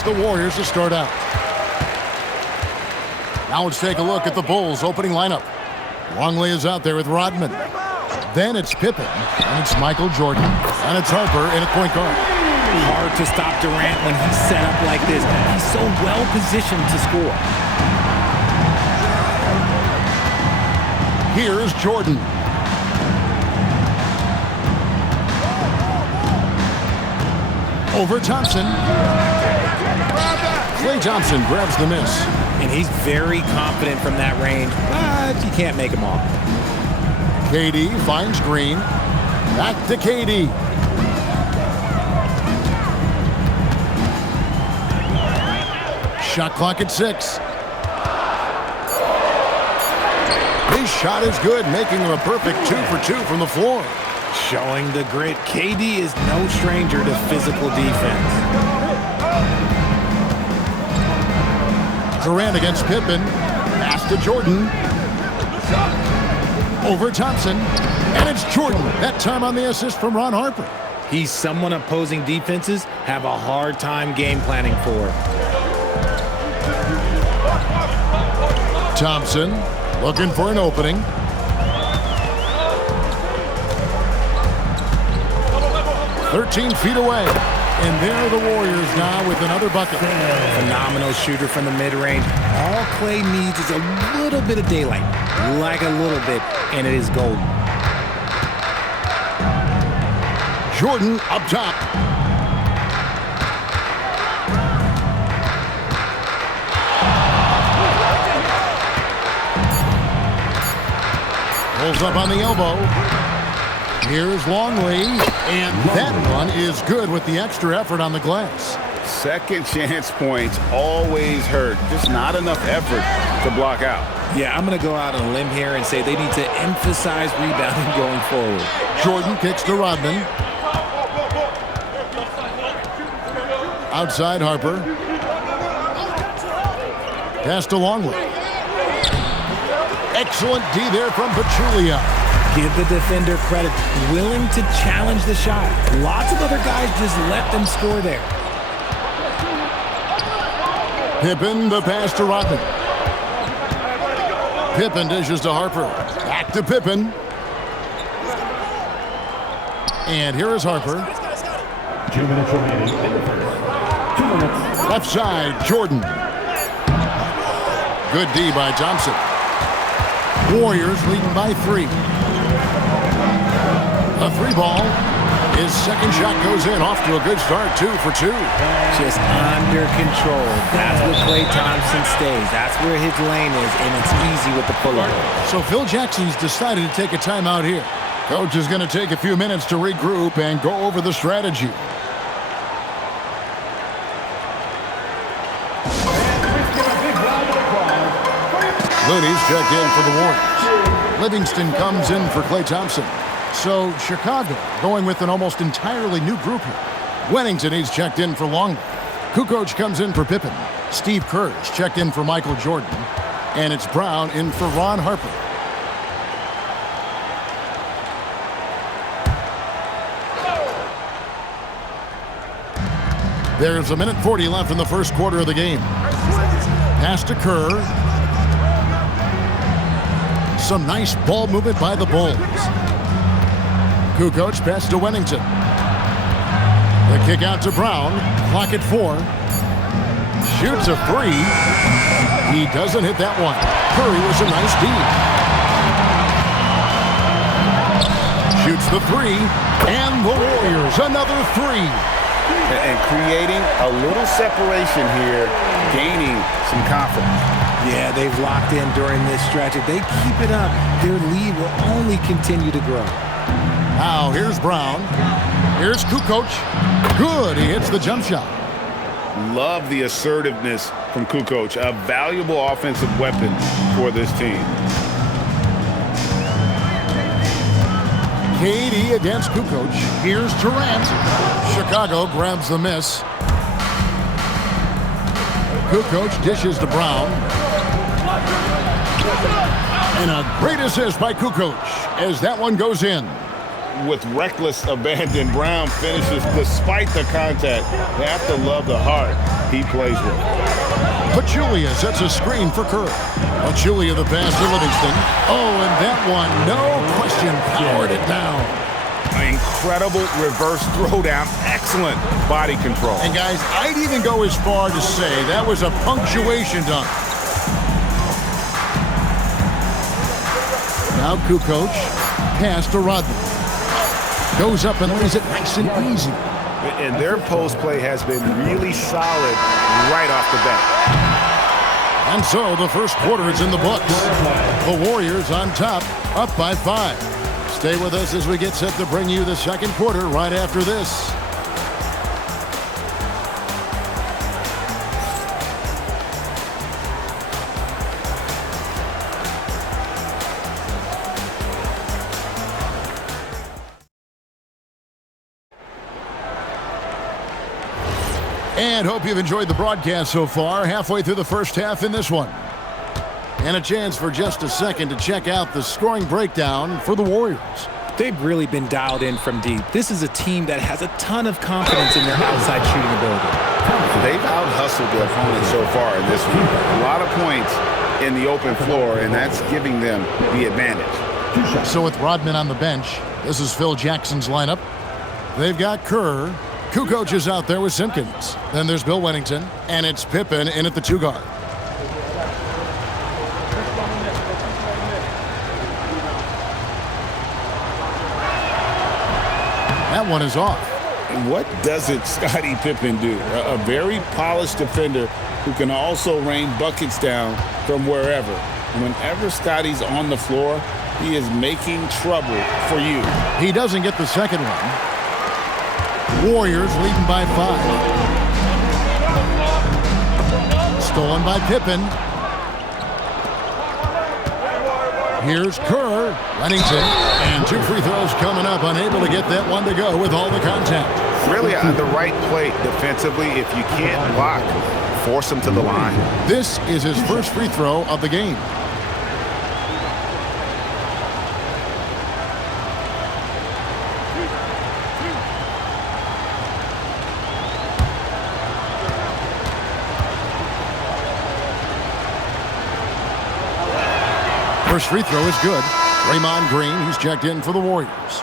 It's the Warriors to start out. Now let's take a look at the Bulls' opening lineup. Longley is out there with Rodman. Then it's Pippen, and it's Michael Jordan, and it's Harper in at point guard. Hard to stop Durant when he's set up like this. He's so well positioned to score. Here's Jordan. Over Thompson. Klay Thompson grabs the miss. And he's very confident from that range, but you can't make him off. KD finds Green. Back to KD. Shot clock at 6. His shot is good, making him a perfect 2 for 2 from the floor. Showing the grit, KD is no stranger to physical defense. Durant against Pippen. Pass to Jordan. Over Thompson. And it's Jordan. That time on the assist from Ron Harper. He's someone opposing defenses have a hard time game planning for. Thompson looking for an opening. "13 feet away. And there are the Warriors now with another bucket. Phenomenal shooter from the mid-range. All Klay needs is a little bit of daylight. Like a little bit, and it is golden. Jordan up top. Pulls up on the elbow. Here's Longley, and that one is good with the extra effort on the glass. Second chance points always hurt. Just not enough effort to block out. Yeah, I'm going to go out on a limb here and say they need to emphasize rebounding going forward. Jordan kicks to Rodman. Outside Harper. Pass to Longley. Excellent D there from Pachulia. Give the defender credit. Willing to challenge the shot. Lots of other guys just let them score there. Pippen, the pass to Rodman. Pippen dishes to Harper. Back to Pippen. And here is Harper. 2 minutes remaining in the first. 2 minutes. Left side, Jordan. Good D by Thompson. Warriors leading by 3. A 3-ball. His second shot goes in, off to a good start, 2 for 2. Just under control. That's where Klay Thompson stays. That's where his lane is, and it's easy with the pull-up. So Phil Jackson's decided to take a timeout here. Coach is going to take a few minutes to regroup and go over the strategy. Looney's checked in for the Warriors. Livingston comes in for Klay Thompson. So Chicago going with an almost entirely new group here. Wennington is checked in for Longley. Kukoc comes in for Pippen. Steve Kerr's checked in for Michael Jordan. And it's Brown in for Ron Harper. There's 1:40 left in the first quarter of the game. Pass to Kerr. Some nice ball movement by the Bulls. Kukoc pass to Wennington. The kick out to Brown. Clock at 4. Shoots a 3. He doesn't hit that one. Curry with a nice D. Shoots the 3. And the Warriors another 3. And creating a little separation here, gaining some confidence. Yeah, they've locked in during this stretch. If they keep it up, their lead will only continue to grow. Now, here's Brown. Here's Kukoc. Good, he hits the jump shot. Love the assertiveness from Kukoc, a valuable offensive weapon for this team. KD against Kukoc. Here's Durant. Chicago grabs the miss. Kukoc dishes to Brown. And a great assist by Kukoc as that one goes in. With reckless abandon, Brown finishes despite the contact. They have to love the heart he plays with. Pachulia sets a screen for Kerr. Pachulia the pass to Livingston. Oh, and that one, no question, powered it down. An incredible reverse throwdown. Excellent body control. And guys, I'd even go as far to say that was a punctuation dunk. Now Kukoc, pass to Rodman. Goes up and lays it nice and easy. And their post play has been really solid right off the bat. And so the first quarter is in the books. The Warriors on top, up by 5. Stay with us as we get set to bring you the second quarter right after this. And hope you've enjoyed the broadcast so far. Halfway through the first half in this one. And a chance for just a second to check out the scoring breakdown for the Warriors. They've really been dialed in from deep. This is a team that has a ton of confidence in their outside shooting ability. They've out-hustled their opponents so far in this one. A lot of points in the open floor, and that's giving them the advantage. So with Rodman on the bench, this is Phil Jackson's lineup. They've got Kerr. Kukoc is out there with Simpkins. Then there's Bill Wennington, and it's Pippen in at the 2 guard. That one is off. What doesn't Scottie Pippen do? A very polished defender who can also rain buckets down from wherever. Whenever Scottie's on the floor, he is making trouble for you. He doesn't get the second one. Warriors leading by 5. Stolen by Pippen. Here's Kerr, Wennington, and 2 free throws coming up. Unable to get that one to go with all the contact. Really on the right play defensively. If you can't block, force him to the line. This is his first free throw of the game. First free throw is good. Draymond Green, he's checked in for the Warriors.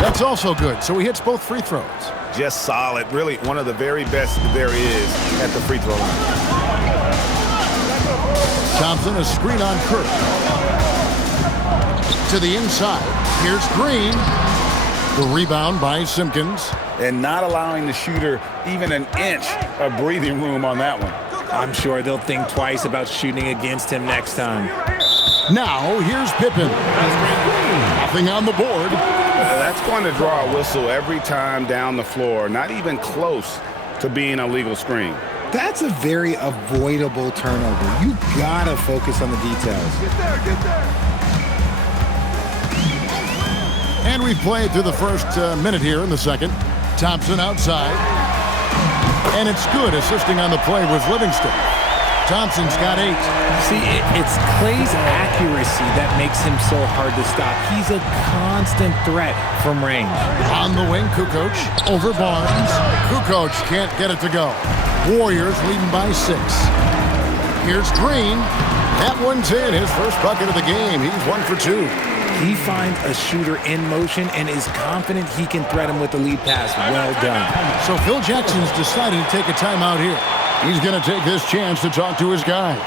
That's also good, so he hits both free throws. Just solid. Really one of the very best there is at the free throw line. Thompson, a screen on Kerr. To the inside. Here's Green. The rebound by Simpkins. And not allowing the shooter even an inch of breathing room on that one. I'm sure they'll think twice about shooting against him next time. Now, here's Pippen. Nothing on the board. That's going to draw a whistle every time down the floor. Not even close to being a legal screen. That's a very avoidable turnover. You gotta focus on the details. Get there. And we've played through the first minute here in the second. Thompson outside. And it's good, assisting on the play with Livingston. Thompson's got 8. See, it's Clay's accuracy that makes him so hard to stop. He's a constant threat from range. On the wing, Kukoc over Barnes. Kukoc can't get it to go. Warriors leading by 6. Here's Green. That one's in, his first bucket of the game. He's 1 for 2. He finds a shooter in motion and is confident he can threat him with the lead pass. Well done. So Phil Jackson's decided to take a timeout here. He's going to take this chance to talk to his guys.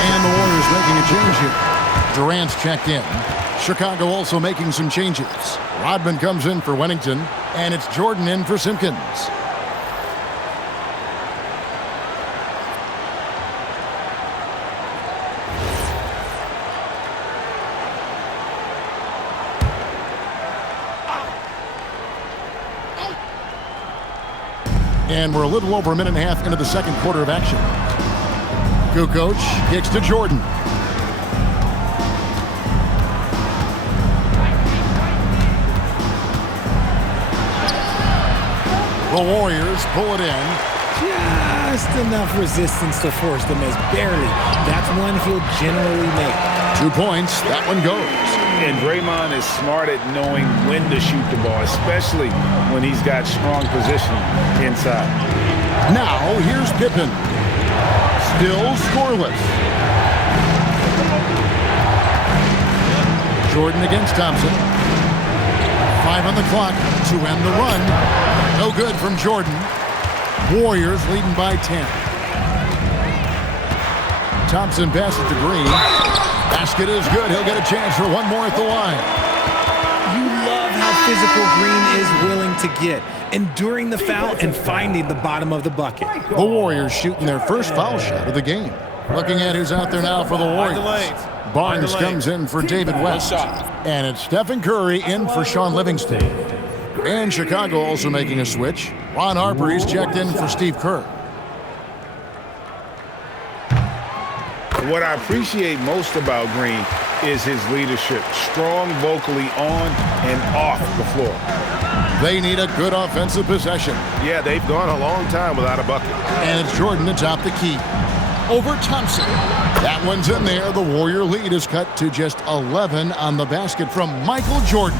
And the Warriors making a change here. Durant's checked in. Chicago also making some changes. Rodman comes in for Wennington, and it's Jordan in for Simpkins. And we're a little over a minute and a half into the second quarter of action. Kukoc kicks to Jordan. The Warriors pull it in. Just enough resistance to force the miss. Barely. That's one he'll generally make. 2 points. That one goes. And Draymond is smart at knowing when to shoot the ball, especially when he's got strong position inside. Now, here's Pippen. Still scoreless. Jordan against Thompson. 5 on the clock to end the run. No good from Jordan. Warriors leading by 10. Thompson passes to Green. Basket is good. He'll get a chance for one more at the line. You love how physical Green is willing to get, enduring the foul and finding the bottom of the bucket. The Warriors shooting their first foul shot of the game. Looking at who's out there now for the Warriors. Barnes comes in for David West. And it's Stephen Curry in for Sean Livingston. And Chicago also making a switch. Ron Harper, he's checked in for Steve Kerr. What I appreciate most about Green is his leadership. Strong vocally on and off the floor. They need a good offensive possession. Yeah, they've gone a long time without a bucket. And it's Jordan atop the key. Over Thompson. That one's in there. The Warrior lead is cut to just 11 on the basket from Michael Jordan.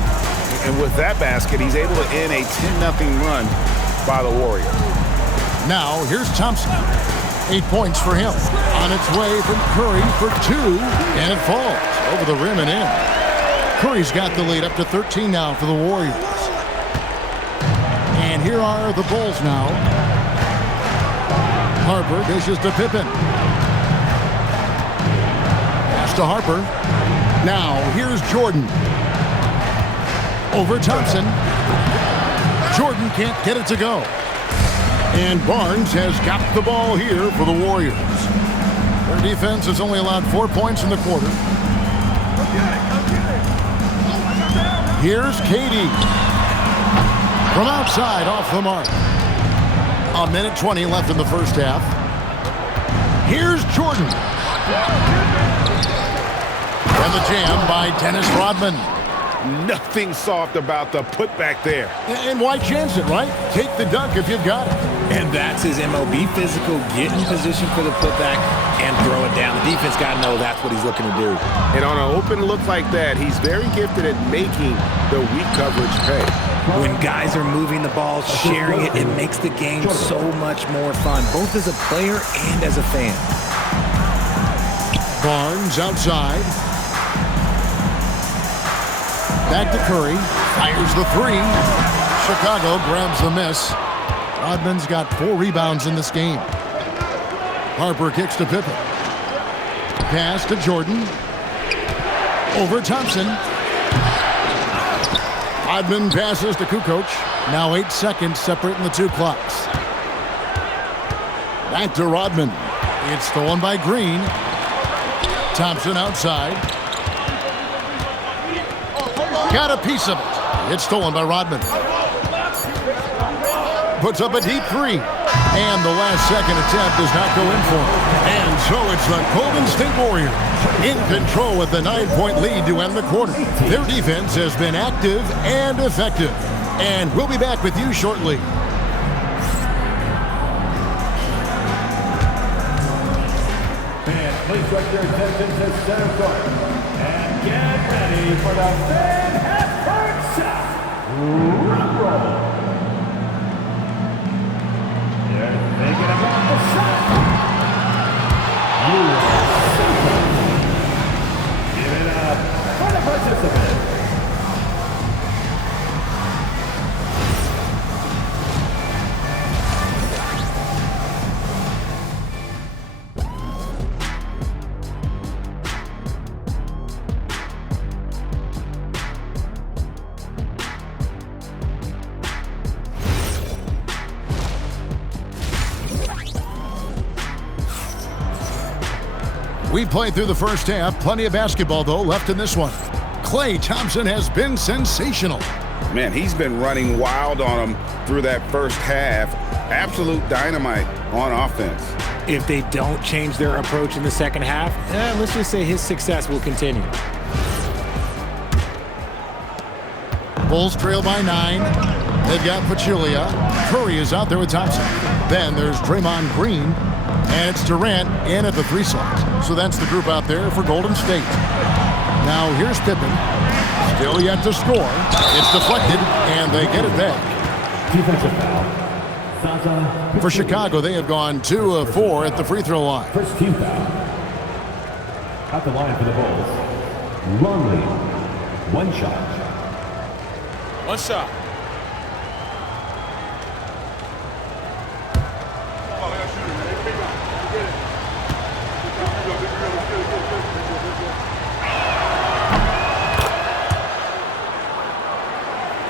And with that basket, he's able to end a 10-0 run by the Warriors. Now, here's Thompson. 8 points for him. On its way from Curry for 2, and it falls over the rim and in. Curry's got the lead up to 13 now for the Warriors. And here are the Bulls now. Harper dishes to Pippen. Pass to Harper. Now, here's Jordan. Over Thompson. Jordan can't get it to go. And Barnes has got the ball here for the Warriors. Their defense has only allowed 4 points in the quarter. Here's Katie. From outside, off the mark. 1:20 left in the first half. Here's Jordan. And the jam by Dennis Rodman. Nothing soft about the putback there. And why chance it, right? Take the dunk if you've got it. And that's his MO. Be physical, get in position for the putback, and throw it down. The defense got to know that's what he's looking to do. And on an open look like that, he's very gifted at making the weak coverage pay. When guys are moving the ball, sharing it, it makes the game so much more fun, both as a player and as a fan. Barnes outside. Back to Curry. Fires the 3. Chicago grabs the miss. Rodman's got 4 rebounds in this game. Harper kicks to Pippen. Pass to Jordan. Over Thompson. Rodman passes to Kukoc. Now 8 seconds separating the 2 clocks. Back to Rodman. It's stolen by Green. Thompson outside. Got a piece of it. It's stolen by Rodman. Puts up a deep 3. And the last second attempt does not go in for him. And so it's the Golden State Warriors in control with the 9-point lead to end the quarter. Their defense has been active and effective. And we'll be back with you shortly. And please direct your attention to center court. And get ready for the fan half-court shot. Rock roll. They're thinking about the shot. You are simple. Give it up for the participant. We played through the first half. Plenty of basketball, though, left in this one. Klay Thompson has been sensational. Man, he's been running wild on him through that first half. Absolute dynamite on offense. If they don't change their approach in the second half, let's just say his success will continue. Bulls trail by 9. They've got Pachulia. Curry is out there with Thompson. Then there's Draymond Green. And it's Durant in at the 3 slot. So that's the group out there for Golden State. Now here's Pippen. Still yet to score. It's deflected, and they get it back. Defensive foul. Zaza. For Chicago, they have gone 2 of 4 at the free throw line. First team foul. At the line for the Bulls. Longley. One shot. One shot.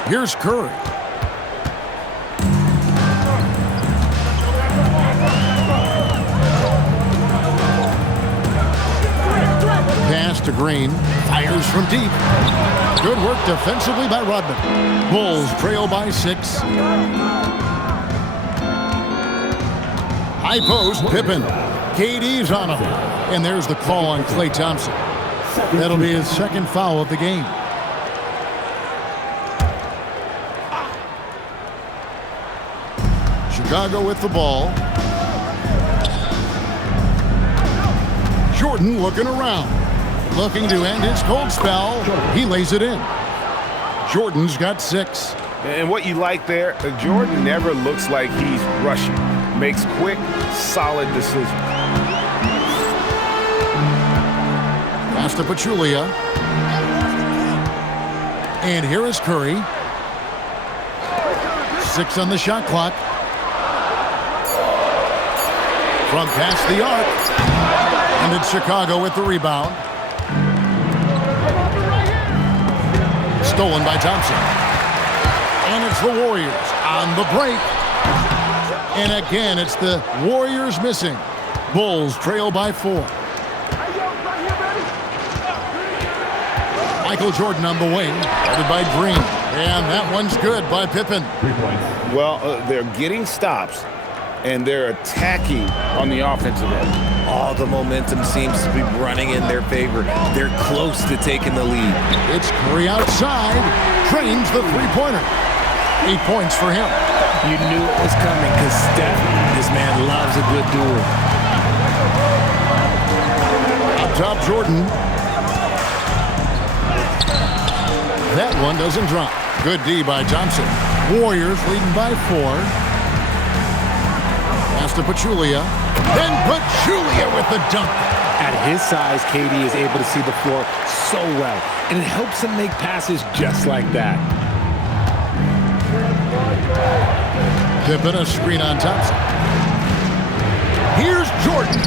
Here's Curry. Pass to Green. Fires from deep. Good work defensively by Rodman. Bulls trail by 6. High post, Pippen. KD's on him. And there's the call on Klay Thompson. That'll be his second foul of the game. Chicago with the ball. Jordan looking around. Looking to end his cold spell. He lays it in. Jordan's got 6. And what you like there, Jordan never looks like he's rushing. Makes quick, solid decisions. Pass to Pachulia. And here is Curry. 6 on the shot clock. From past the arc. And it's Chicago with the rebound. Stolen by Thompson. And it's the Warriors on the break. And again, it's the Warriors missing. Bulls trail by 4. Michael Jordan on the wing, headed by Green. And that one's good by Pippen. 3 points. Well, they're getting stops, and they're attacking on the offensive end. All the momentum seems to be running in their favor. They're close to taking the lead. It's Curry outside. Drains the three-pointer. 8 points for him. You knew it was coming because Steph, this man loves a good duel. Up top, Jordan. That one doesn't drop. Good D by Thompson. Warriors leading by 4. Pass to Pachulia. Then Pachulia with the dunk. At his size, KD is able to see the floor so well, and it helps him make passes just like that. Pippen a screen on Thompson. Here's Jordan.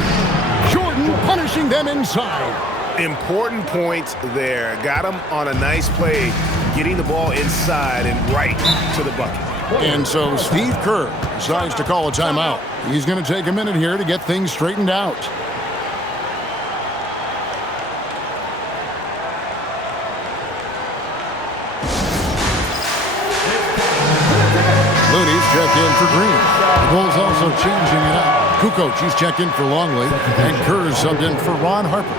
Jordan punishing them inside. Important points there. Got him on a nice play, getting the ball inside and right to the bucket. And so Steve Kerr decides to call a timeout. He's going to take a minute here to get things straightened out. Looney's checked in for Green. The Bulls also changing it up. Kukoc, he's checked in for Longley. And Kerr's subbed in for Ron Harper.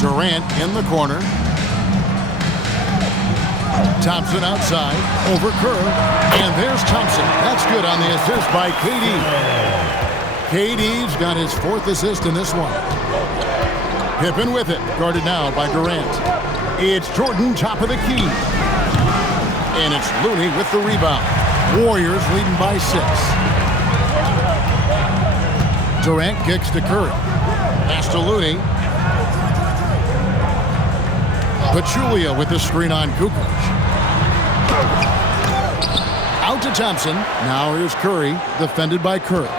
Durant in the corner. Thompson outside, over Kerr, and there's Thompson. That's good on the assist by KD. KD's got his 4th assist in this one. Pippen with it, guarded now by Durant. It's Jordan, top of the key. And it's Looney with the rebound. Warriors leading by 6. Durant kicks to Curry. Pass to Looney. Pachulia with the screen on Kukoc. Out to Thompson. Now here's Curry, defended by Curry.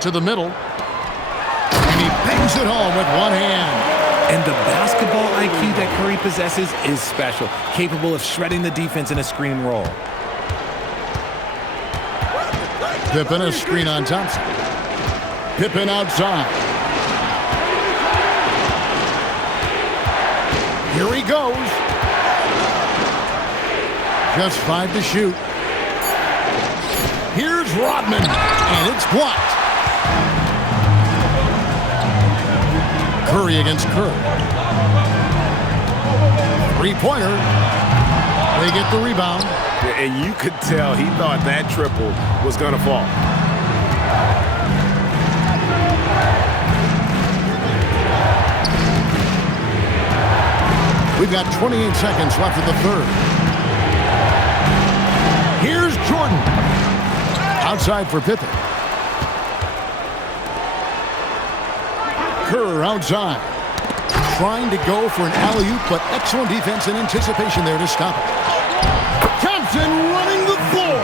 To the middle. And he bangs it home with one hand. And the basketball IQ that Curry possesses is special, capable of shredding the defense in a screen and roll. Pippen a screen on Thompson. Pippen outside. Here he goes. Just 5 to shoot. Here's Rodman, and it's blocked. Curry against Kerr. Three-pointer. They get the rebound. And you could tell he thought that triple was going to fall. We've got 28 seconds left in the third. Here's Jordan. Outside for Pippen. Kerr outside. Trying to go for an alley-oop, but excellent defense and anticipation there to stop it. Thompson running the floor.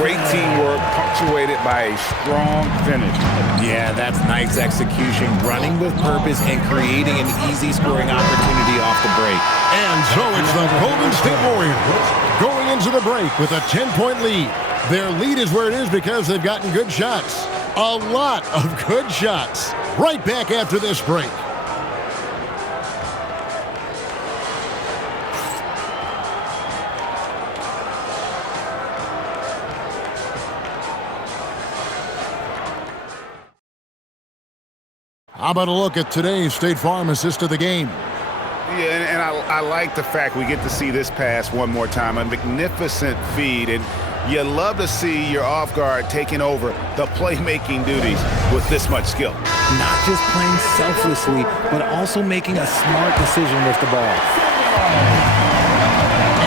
Great teamwork punctuated by a strong finish. Yeah, that's nice execution, running with purpose and creating an easy scoring opportunity off the break. And so it's the Golden State Warriors going into the break with a 10-point lead. Their lead is where it is because they've gotten good shots. A lot of good shots. Right back after this break. How about a look at today's State Farm assist of the game? Yeah, and I like the fact we get to see this pass one more time. A magnificent feed, and you love to see your off guard taking over the playmaking duties with this much skill. Not just playing selflessly, but also making a smart decision with the ball.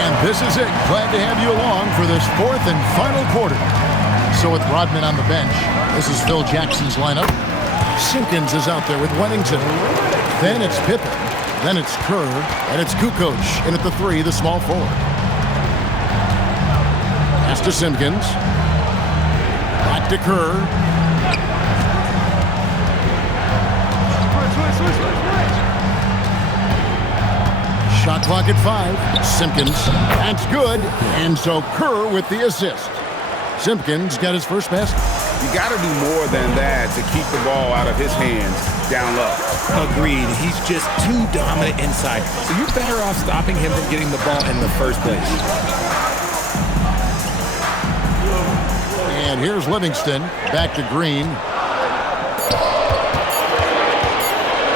And this is it. Glad to have you along for this fourth and final quarter. So with Rodman on the bench, this is Phil Jackson's lineup. Simpkins is out there with Wennington. Then it's Pippen. Then it's Kerr. And it's Kukoc. And at the 3, the small forward. Pass to Simpkins. Back to Kerr. Shot clock at 5. Simpkins. That's good. And so Kerr with the assist. Simpkins got his first basket. You got to do more than that to keep the ball out of his hands down low. Agreed. He's just too dominant inside. So you're better off stopping him from getting the ball in the first place. And here's Livingston. Back to Green.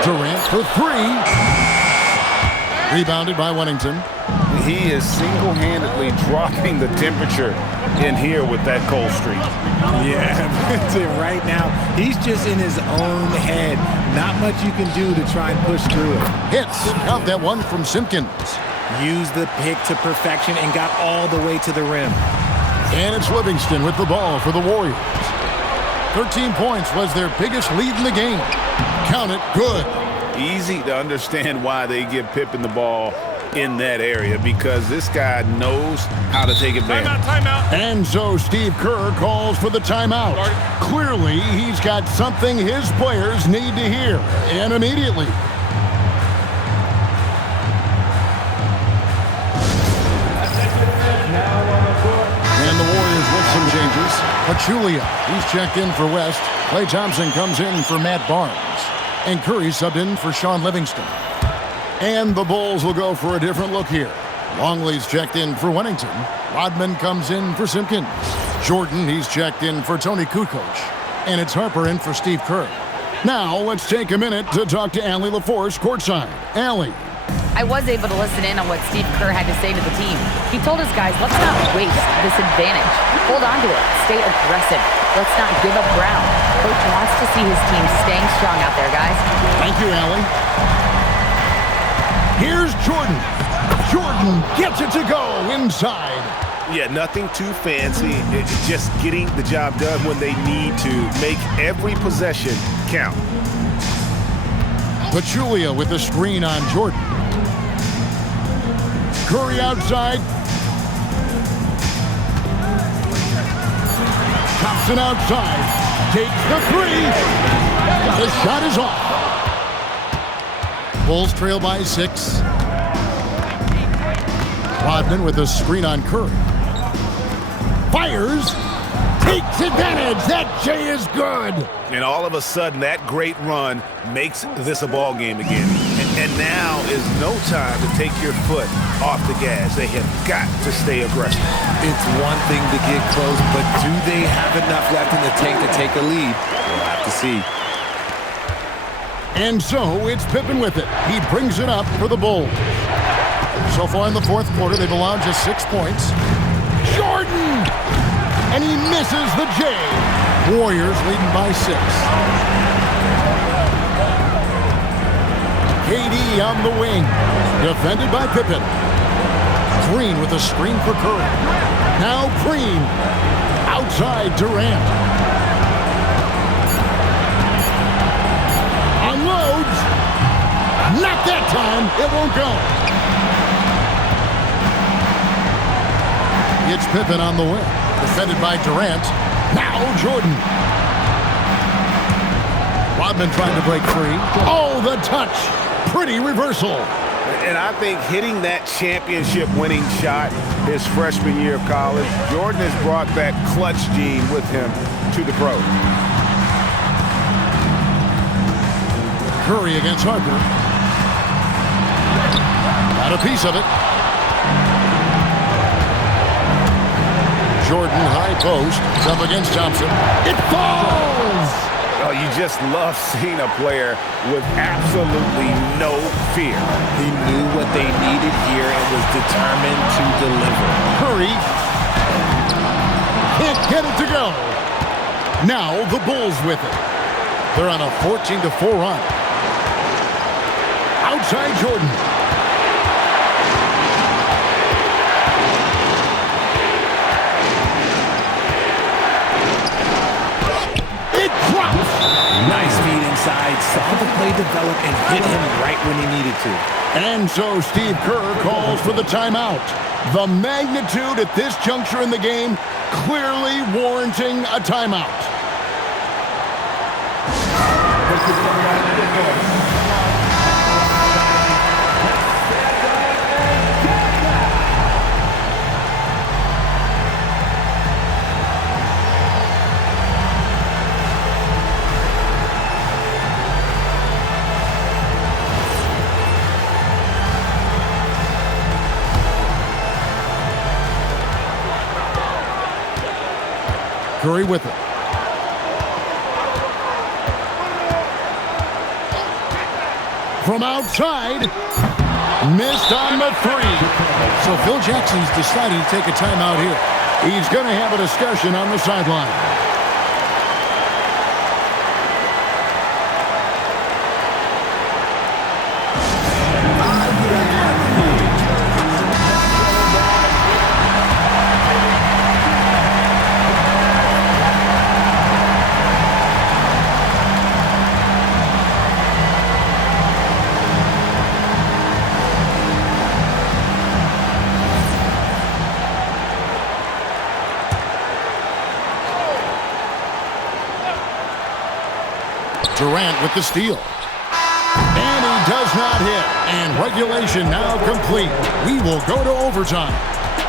Durant for 3. Rebounded by Wennington. He is single-handedly dropping the temperature in here with that cold streak. Yeah, right now, he's just in his own head. Not much you can do to try and push through it. Hits. Count that one from Simpkins. Used the pick to perfection and got all the way to the rim. And it's Livingston with the ball for the Warriors. 13 points was their biggest lead in the game. Count it. Good. Easy to understand why they give Pippen the ball in that area, because this guy knows how to take advantage. Timeout. And so Steve Kerr calls for the timeout. Clearly, he's got something his players need to hear, and immediately. And the Warriors with some changes. Pachulia, he's checked in for West. Klay Thompson comes in for Matt Barnes. And Curry subbed in for Sean Livingston. And the Bulls will go for a different look here. Longley's checked in for Wennington. Rodman comes in for Simpkins. Jordan, he's checked in for Tony Kukoc. And it's Harper in for Steve Kerr. Now, let's take a minute to talk to Allie LaForce courtside. Allie. I was able to listen in on what Steve Kerr had to say to the team. He told his guys, let's not waste this advantage. Hold on to it. Stay aggressive. Let's not give up ground. Coach wants to see his team staying strong out there, guys. Thank you, Allie. Here's Jordan. Jordan gets it to go inside. Yeah, nothing too fancy. It's just getting the job done when they need to. Make every possession count. Pachulia with the screen on Jordan. Curry outside. Thompson outside. Takes the 3. The shot is off. Bulls trail by 6. Rodman with a screen on Curry. Fires. Takes advantage. That J is good. And all of a sudden, that great run makes this a ball game again. And now is no time to take your foot off the gas. They have got to stay aggressive. It's one thing to get close, but do they have enough left in the tank to take a lead? We'll have to see. And so it's Pippen with it. He brings it up for the Bulls. So far in the fourth quarter, they've allowed just 6 points. Jordan! And he misses the J. Warriors leading by 6. KD on the wing. Defended by Pippen. Green with a screen for Curry. Now Green. Outside Durant. Unloads. Not that time. It won't go. It's Pippen on the wing. Defended by Durant. Now Jordan. Rodman trying to break free. Oh, the touch. Pretty reversal. And I think hitting that championship-winning shot his freshman year of college, Jordan has brought that clutch gene with him to the pros. Curry against Harper. Got a piece of it. Jordan high post. It's up against Thompson. It falls! Oh, you just love seeing a player with absolutely no fear. He knew what they needed here and was determined to deliver. Curry can't get it to go. Now the Bulls with it. They're on a 14-4 run. Outside Jordan. Nice feed inside, saw the play develop and hit him right when he needed to. And so Steve Kerr calls for the timeout. The magnitude at this juncture in the game clearly warranting a timeout. Curry with it. From outside, missed on the 3. So Phil Jackson's decided to take a timeout here. He's going to have a discussion on the sideline. Durant with the steal. And he does not hit. And regulation now complete. We will go to overtime.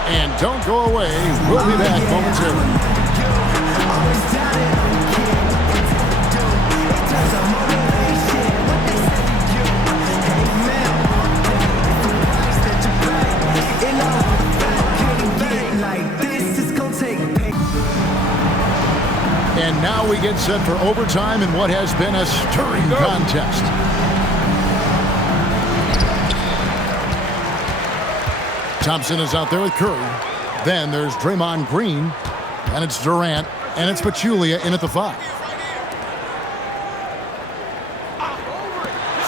And don't go away. We'll be back momentarily. And now we get set for overtime in what has been a stirring contest. Thompson is out there with Curry. Then there's Draymond Green. And it's Durant. And it's Pachulia in at the 5.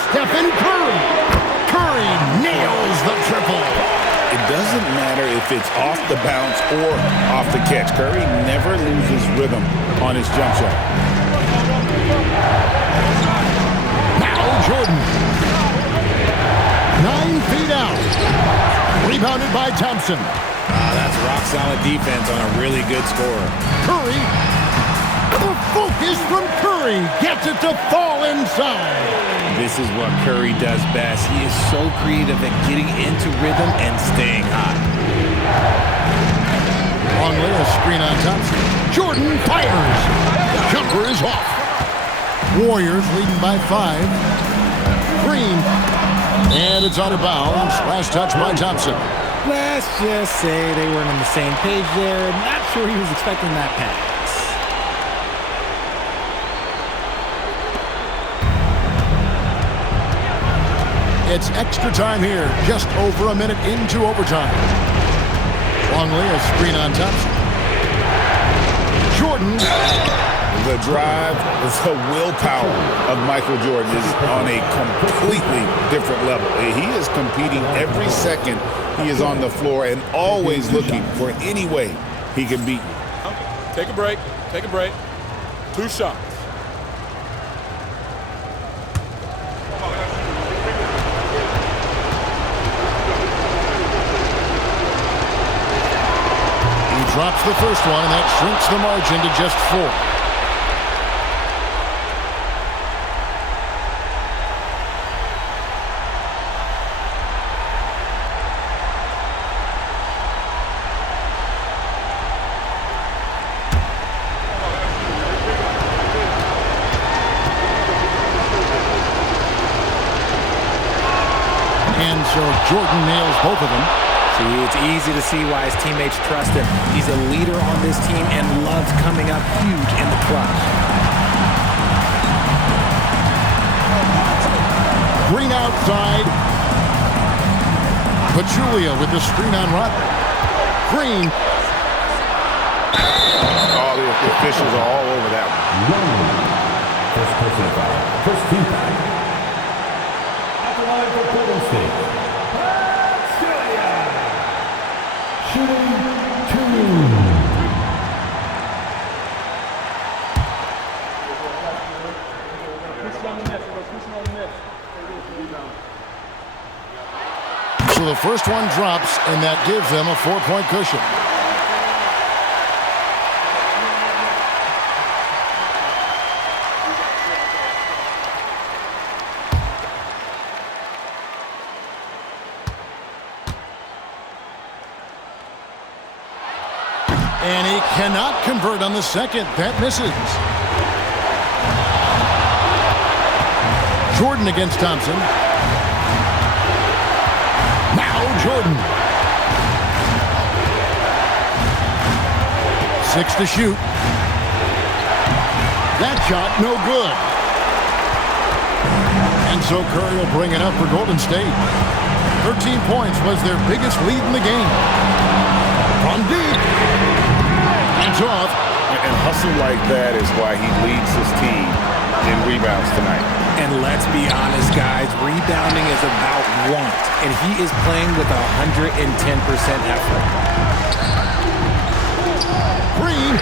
Stephen Curry. Curry nails the triple. It doesn't matter if it's off the bounce or off the catch. Curry never loses rhythm on his jump shot. Now Jordan. 9 feet out. Rebounded by Thompson. That's rock-solid defense on a really good scorer. Curry. The focus from Curry gets it to fall inside. This is what Curry does best. He is so creative at getting into rhythm and staying hot. Longley, a screen on Thompson. Jordan fires. Jumper is off. Warriors leading by 5. Green And it's out of bounds. Last touch by Thompson. Let's just say they weren't on the same page there. Not sure he was expecting that pass. It's extra time here, just over a minute into overtime. Longley, a screen on Thompson. Jordan. The drive, the willpower of Michael Jordan is on a completely different level. He is competing every second he is on the floor and always looking for any way he can beat you. Take a break. Take a break. 2 shots. He drops the first one, and that shrinks the margin to just 4. And so Jordan nails both of them. See, it's easy to see why his teammates trust him. He's a leader on this team and loves coming up huge in the clutch. Green outside. Pachulia with the screen on Rodman. Green. Oh, the officials are all over that one. First person foul. First team foul. At the line for Golden State. Shooting 2. So the first one drops, and that gives them a 4-point cushion. And he cannot convert on the second. That misses. Jordan against Thompson. Now Jordan. 6 to shoot. That shot no good. And so Curry will bring it up for Golden State. 13 points was their biggest lead in the game. From deep. It's off. And hustle like that is why he leads his team in rebounds tonight. And let's be honest, guys, rebounding is about want, and he is playing with 110% effort. Green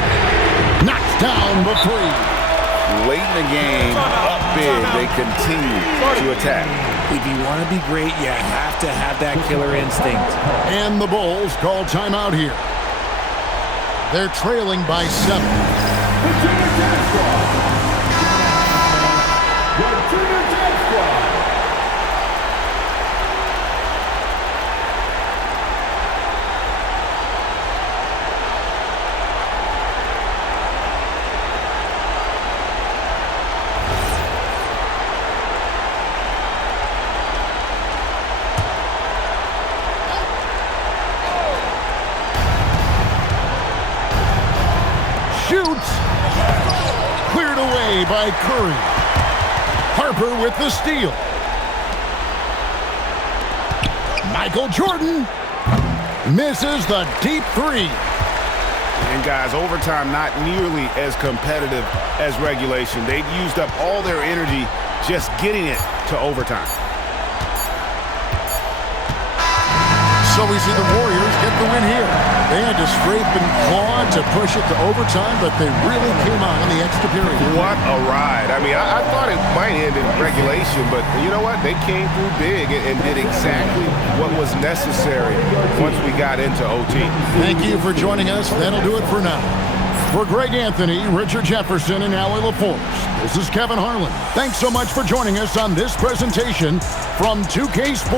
knocks down the 3. Late in the game, up big, they continue to attack. If you want to be great, you have to have that killer instinct. And the Bulls call timeout here. They're trailing by 7. Shoots. Cleared away by Curry. Harper with the steal. Michael Jordan misses the deep 3. And guys, overtime not nearly as competitive as regulation. They've used up all their energy just getting it to overtime. So we see the Warriors get the win here. They had to scrape and claw to push it to overtime, but they really came on in the extra period. What a ride. I mean, I thought it might end in regulation, but you know what? They came through big and did exactly what was necessary once we got into OT. Thank you for joining us. That'll do it for now. For Greg Anthony, Richard Jefferson, and Allie LaForce, this is Kevin Harlan. Thanks so much for joining us on this presentation from 2K Sports.